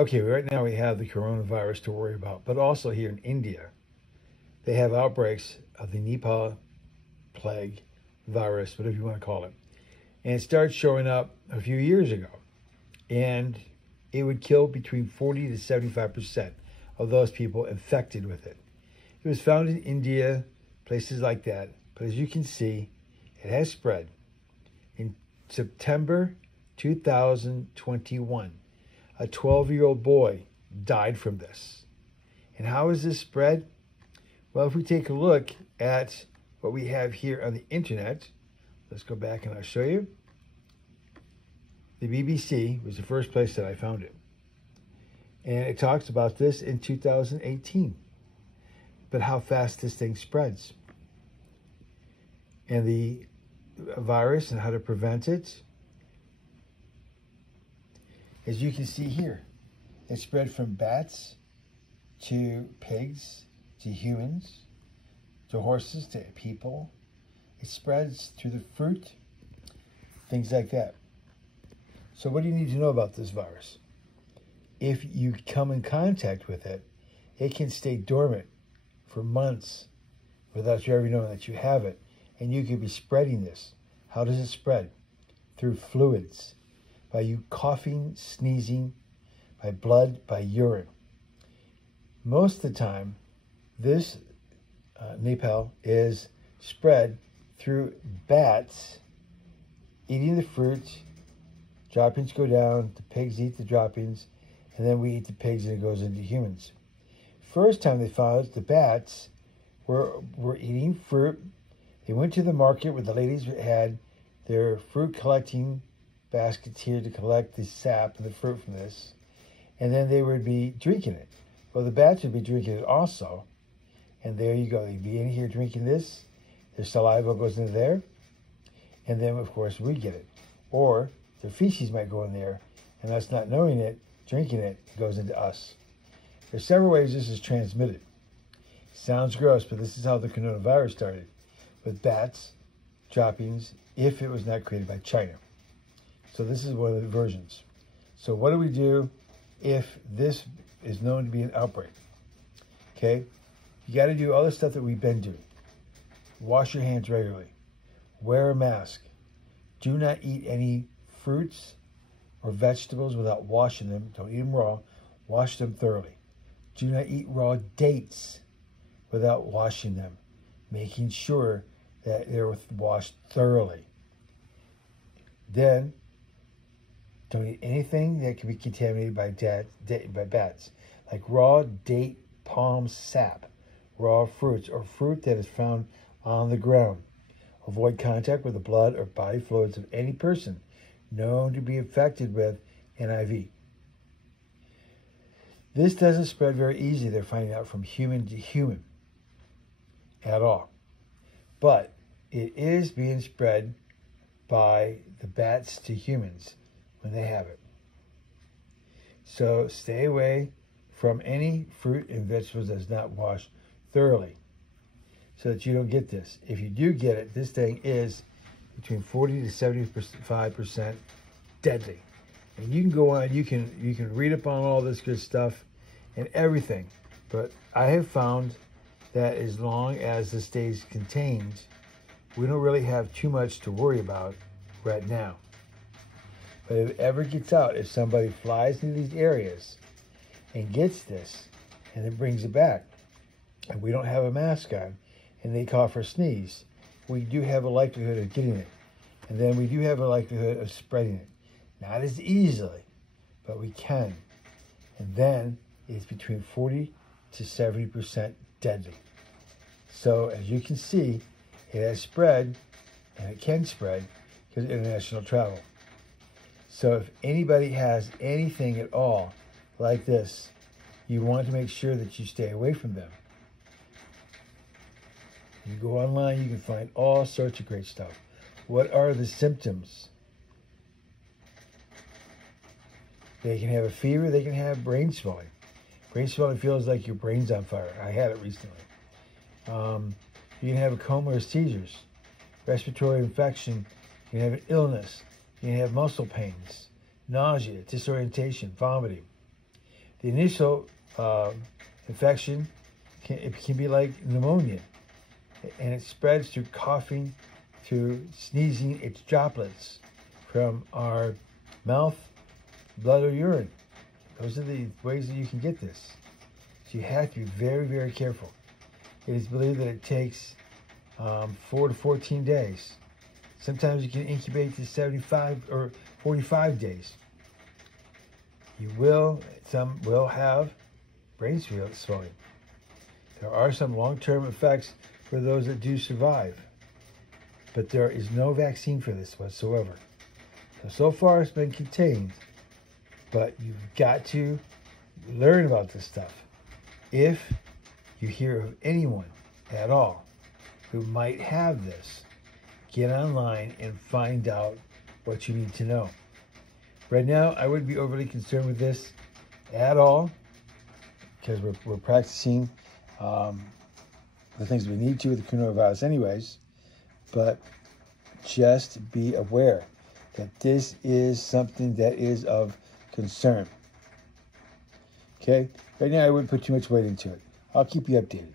Okay, right now we have the coronavirus to worry about, but also here in India, they have outbreaks of the Nipeh plague virus, whatever you want to call it. And it started showing up a few years ago. And it would kill between 40 to 75% of those people infected with it. It was found in India, places like that. But as you can see, it has spread. In September 2021, a 12-year-old boy died from this. And how is this spread? Well, if we take a look at what we have here on the internet, let's go back and I'll show you. The BBC was the first place that I found it. And it talks about this in 2018. But how fast this thing spreads. And the virus and how to prevent it. As you can see here, it spread from bats to pigs to humans to horses to people. It spreads through the fruit, things like that. So what do you need to know about this virus? If you come in contact with it, it can stay dormant for months without you ever knowing that you have it. And you could be spreading this. How does it spread? Through fluids. By you coughing, sneezing, by blood, by urine. Most of the time, this Nipeh is spread through bats eating the fruit. Droppings go down, the pigs eat the droppings, and then we eat the pigs and it goes into humans. First time they found it, the bats were eating fruit. They went to the market where the ladies had their fruit collecting baskets here to collect the sap and the fruit from this, and then they would be drinking it. Well, the bats would be drinking it also, and there you go. They'd be in here drinking this, their saliva goes into there, and then, of course, we get it. Or their feces might go in there, and us not knowing it, drinking it, goes into us. There's several ways this is transmitted. Sounds gross, but this is how the coronavirus started, with bats, droppings, if it was not created by China. So this is one of the versions. So what do we do if this is known to be an outbreak? Okay, you got to do all the stuff that we've been doing. Wash your hands regularly. Wear a mask. Do not eat any fruits or vegetables without washing them. Don't eat them raw. Wash them thoroughly. Do not eat raw dates without washing them, making sure that they're washed thoroughly. Then, don't eat anything that can be contaminated by bats, like raw date palm sap, raw fruits, or fruit that is found on the ground. Avoid contact with the blood or body fluids of any person known to be infected with NIV. This doesn't spread very easily, they're finding out, from human to human at all. But it is being spread by the bats to humans when they have it. So stay away from any fruit and vegetables that's not washed thoroughly so that you don't get this. If you do get it, this thing is between 40 to 75% deadly. And you can go on, you can read up on all this good stuff and everything. But I have found that as long as this stays contained, we don't really have too much to worry about right now. But if it ever gets out, if somebody flies into these areas and gets this and then brings it back, and we don't have a mask on, and they cough or sneeze, we do have a likelihood of getting it. And then we do have a likelihood of spreading it. Not as easily, but we can. And then it's between 40 to 70% deadly. So as you can see, it has spread, and it can spread because of international travel. So if anybody has anything at all like this, you want to make sure that you stay away from them. You go online, you can find all sorts of great stuff. What are the symptoms? They can have a fever, they can have brain swelling. Brain swelling feels like your brain's on fire. I had it recently. You can have a coma or seizures, respiratory infection, you can have an illness, you can have muscle pains, nausea, disorientation, vomiting. The initial infection can be like pneumonia, and it spreads through coughing, through sneezing. It's droplets from our mouth, blood, or urine. Those are the ways that you can get this. So you have to be very, very careful. It is believed that it takes 4 to 14 days. Sometimes you can incubate to 75 or 45 days. Some will have brain swelling. There are some long-term effects for those that do survive, but there is no vaccine for this whatsoever. So far it's been contained, but you've got to learn about this stuff. If you hear of anyone at all who might have this, get online and find out what you need to know. Right now, I wouldn't be overly concerned with this at all, because we're practicing the things we need to with the coronavirus anyways, but just be aware that this is something that is of concern. Okay? Right now, I wouldn't put too much weight into it. I'll keep you updated.